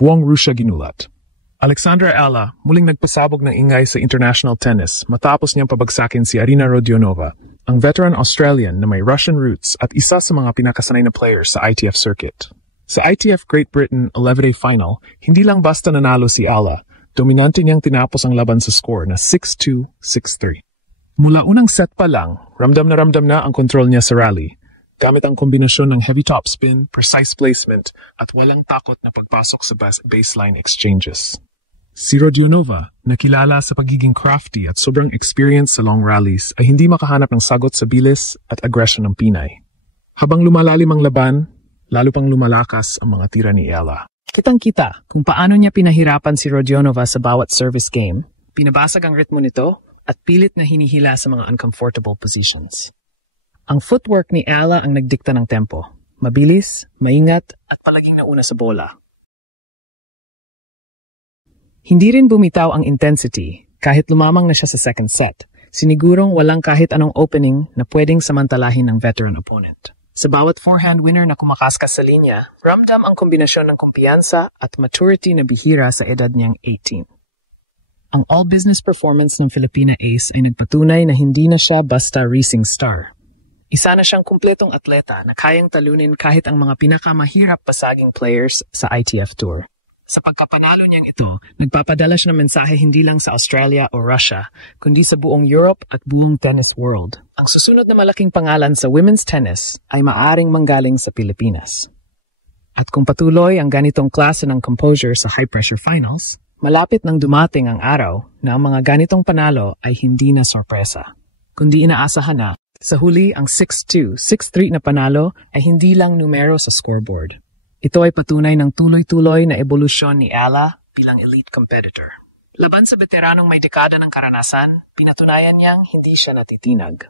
buong Russia ginulat. Alexandra Ala muling nagpasabog ng ingay sa international tennis matapos niyang pabagsakin si Arina Rodionova, ang veteran Australian na may Russian roots at isa sa mga pinakasanay na players sa ITF circuit. Sa ITF Great Britain 11-day final, hindi lang basta nanalo si Ala, dominante niyang tinapos ang laban sa score na 6-2, 6-3. Mula unang set pa lang, ramdam na ang kontrol niya sa rally, gamit ang kombinasyon ng heavy topspin, precise placement, at walang takot na pagpasok sa baseline exchanges. Si Rodionova, na kilala sa pagiging crafty at sobrang experienced sa long rallies, ay hindi makahanap ng sagot sa bilis at aggression ng Pinay. Habang lumalalim ang laban, lalo pang lumalakas ang mga tira ni Ella. Kitang-kita kung paano niya pinahirapan si Rodionova sa bawat service game, pinabasag ang ritmo nito, at pilit na hinihila sa mga uncomfortable positions. Ang footwork ni Ella ang nagdikta ng tempo. Mabilis, maingat, at palaging nauna sa bola. Hindi rin bumitaw ang intensity kahit lumamang na siya sa second set. Sinigurong walang kahit anong opening na pwedeng samantalahin ng veteran opponent. Sa bawat forehand winner na kumakaskas sa linya, ramdam ang kombinasyon ng kumpiyansa at maturity na bihira sa edad niyang 18. Ang all-business performance ng Filipina ace ay nagpatunay na hindi na siya basta racing star. Isa na siyang kumpletong atleta na kayang talunin kahit ang mga pinakamahirap pasaging players sa ITF Tour. Sa pagkapanalo niyang ito, nagpapadala siya ng mensahe hindi lang sa Australia o Russia, kundi sa buong Europe at buong tennis world. Ang susunod na malaking pangalan sa women's tennis ay maaring manggaling sa Pilipinas. At kung patuloy ang ganitong klase ng composure sa high-pressure finals, malapit nang dumating ang araw na ang mga ganitong panalo ay hindi na sorpresa, kundi inaasahan na. Sa huli, ang 6-2, 6-3 na panalo ay hindi lang numero sa scoreboard. Ito ay patunay ng tuloy-tuloy na ebolusyon ni Ella bilang elite competitor. Laban sa veteranong may dekada ng karanasan, pinatunayan niyang hindi siya natitinag.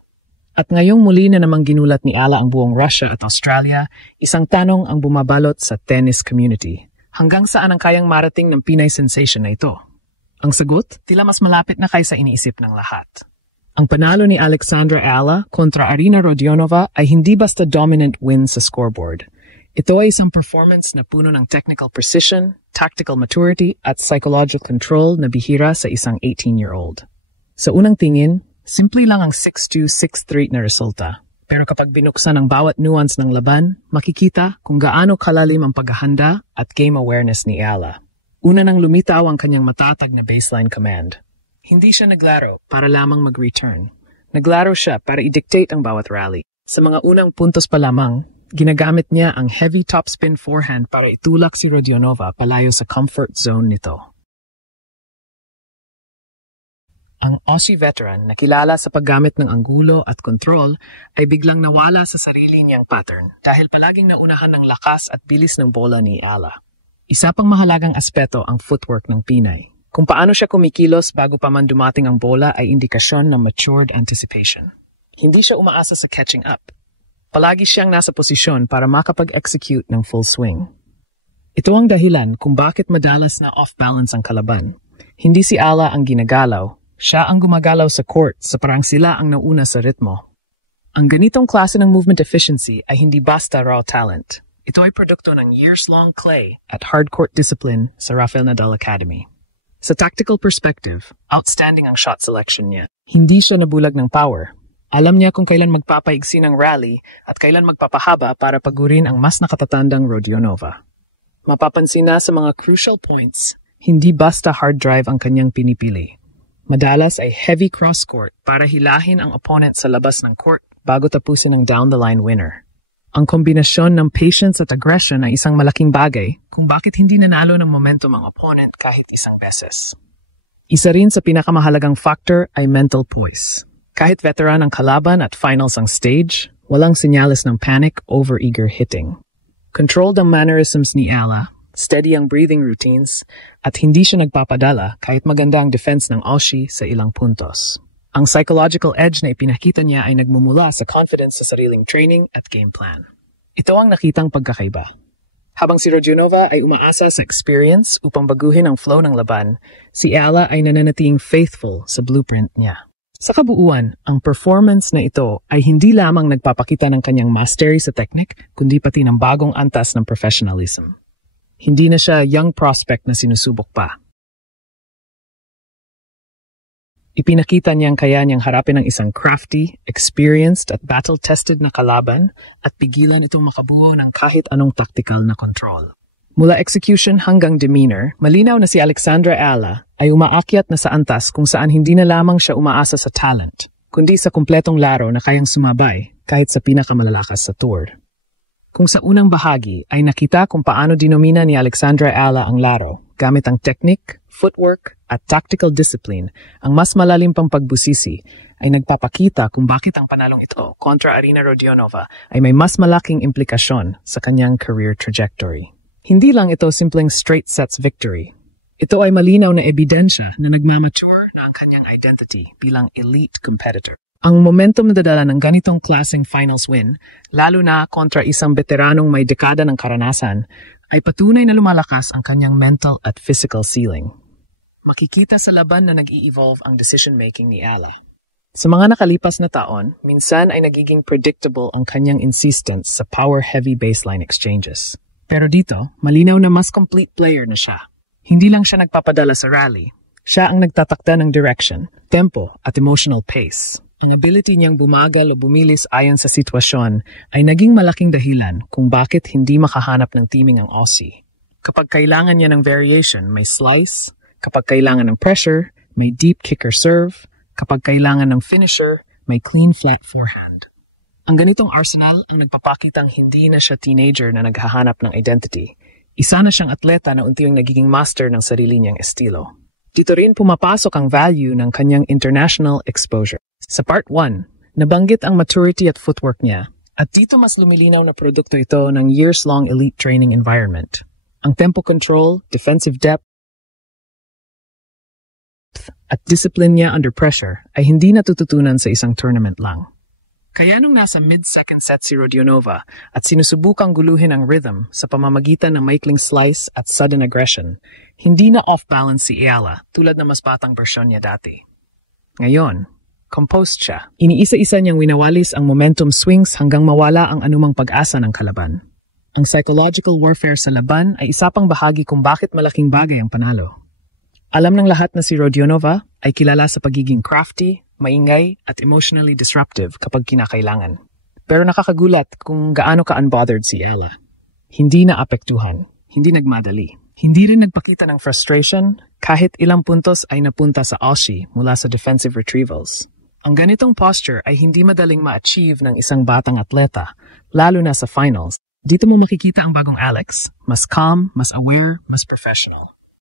At ngayong muli na namang ginulat ni Ella ang buong Russia at Australia, isang tanong ang bumabalot sa tennis community. Hanggang saan ang kayang marating ng Pinay sensation na ito? Ang sagot, tila mas malapit na kaysa iniisip ng lahat. Ang panalo ni Alexandra Ella kontra Arina Rodionova ay hindi basta dominant win sa scoreboard. Ito ay isang performance na puno ng technical precision, tactical maturity, at psychological control na bihira sa isang 18-year-old. Sa unang tingin, simple lang ang 6-2, 6-3 na resulta. Pero kapag binuksan ang bawat nuance ng laban, makikita kung gaano kalalim ang paghahanda at game awareness ni Ella. Una nang lumitaw ang kanyang matatag na baseline command. Hindi siya naglaro para lamang mag-return. Naglaro siya para i-dictate ang bawat rally. Sa mga unang puntos pa lamang, ginagamit niya ang heavy topspin forehand para itulak si Rodionova palayo sa comfort zone nito. Ang Aussie veteran na kilala sa paggamit ng anggulo at kontrol ay biglang nawala sa sarili niyang pattern dahil palaging naunahan ng lakas at bilis ng bola ni Ella. Isa pang mahalagang aspeto ang footwork ng Pinay. Kung paano siya kumikilos bago pa man dumating ang bola ay indikasyon ng matured anticipation. Hindi siya umaasa sa catching up. Palagi siyang nasa posisyon para makapag-execute ng full swing. Ito ang dahilan kung bakit madalas na off-balance ang kalaban. Hindi si Ella ang ginagalaw, siya ang gumagalaw sa court sa parang sila ang nauna sa ritmo. Ang ganitong klase ng movement efficiency ay hindi basta raw talent. Ito ay produkto ng years-long play at hard-court discipline sa Rafael Nadal Academy. Sa tactical perspective, outstanding ang shot selection niya. Hindi siya nabulag ng power. Alam niya kung kailan magpapaigsi ng rally at kailan magpapahaba para pagurin ang mas nakatatandang Rodionova. Mapapansin na sa mga crucial points, hindi basta hard drive ang kanyang pinipili. Madalas ay heavy cross-court para hilahin ang opponent sa labas ng court bago tapusin ang down-the-line winner. Ang kombinasyon ng patience at aggression ay isang malaking bagay kung bakit hindi nanalo ng momentum ang opponent kahit isang beses. Isa rin sa pinakamahalagang factor ay mental poise. Kahit veteran ang kalaban at finals ang stage, walang senyales ng panic over eager hitting. Controlled ang mannerisms ni Ella, steady ang breathing routines, at hindi siya nagpapadala kahit maganda ang defense ng Aussie sa ilang puntos. Ang psychological edge na ipinakita niya ay nagmumula sa confidence sa sariling training at game plan. Ito ang nakitang pagkakaiba. Habang si Rodionova ay umaasa sa experience upang baguhin ang flow ng laban, si Ella ay nananatiling faithful sa blueprint niya. Sa kabuuan, ang performance na ito ay hindi lamang nagpapakita ng kanyang mastery sa technique, kundi pati ng bagong antas ng professionalism. Hindi na siya young prospect na sinusubok pa. Ipinakita niyang kaya niyang harapin ang isang crafty, experienced at battle-tested na kalaban at pigilan itong makabuo ng kahit anong tactical na control. Mula execution hanggang demeanor, malinaw na si Alexandra Ayala ay umaakyat na sa antas kung saan hindi na lamang siya umaasa sa talent, kundi sa kumpletong laro na kayang sumabay kahit sa pinakamalalakas sa tour. Kung sa unang bahagi ay nakita kung paano dinomina ni Alexandra Ayala ang laro, gamit ang technique, footwork, at tactical discipline, ang mas malalim pang pagbusisi ay nagpapakita kung bakit ang panalong ito kontra Arina Rodionova ay may mas malaking implikasyon sa kanyang career trajectory. Hindi lang ito simpleng straight sets victory. Ito ay malinaw na ebidensya na nagmamature na ang kanyang identity bilang elite competitor. Ang momentum na dadala ng ganitong klaseng finals win, lalo na kontra isang veteranong may dekada ng karanasan, ay patunay na lumalakas ang kanyang mental at physical ceiling. Makikita sa laban na nag-i-evolve ang decision-making ni Ayala. Sa mga nakalipas na taon, minsan ay nagiging predictable ang kanyang insistence sa power-heavy baseline exchanges. Pero dito, malinaw na mas complete player na siya. Hindi lang siya nagpapadala sa rally. Siya ang nagtatakda ng direction, tempo at emotional pace. Ang ability niyang bumagal o bumilis ayon sa sitwasyon ay naging malaking dahilan kung bakit hindi makahanap ng teaming ang Aussie. Kapag kailangan niya ng variation, may slice. Kapag kailangan ng pressure, may deep kicker serve. Kapag kailangan ng finisher, may clean flat forehand. Ang ganitong arsenal ang nagpapakitang hindi na siya teenager na naghahanap ng identity. Isa na siyang atleta na unti-unting nagiging master ng sarili niyang estilo. Dito rin pumapasok ang value ng kanyang international exposure. Sa part 1, nabanggit ang maturity at footwork niya. At dito mas lumilinaw na produkto ito ng years-long elite training environment. Ang tempo control, defensive depth, at discipline niya under pressure ay hindi natututunan sa isang tournament lang. Kaya nung nasa mid-second set si Rodionova at sinusubukang guluhin ang rhythm sa pamamagitan ng maikling slice at sudden aggression, hindi na off-balance si Ayala tulad na mas batang bersyon niya dati. Ngayon, composed siya. Iniisa-isa niyang winawalis ang momentum swings hanggang mawala ang anumang pag-asa ng kalaban. Ang psychological warfare sa laban ay isa pang bahagi kung bakit malaking bagay ang panalo. Alam ng lahat na si Rodionova ay kilala sa pagiging crafty, maingay at emotionally disruptive kapag kinakailangan. Pero nakakagulat kung gaano ka-unbothered si Ayala. Hindi na apektuhan, hindi nagmadali. Hindi rin nagpakita ng frustration kahit ilang puntos ay napunta sa Aussie mula sa defensive retrievals. Ang ganitong posture ay hindi madaling ma-achieve ng isang batang atleta, lalo na sa finals. Dito mo makikita ang bagong Alex, mas calm, mas aware, mas professional.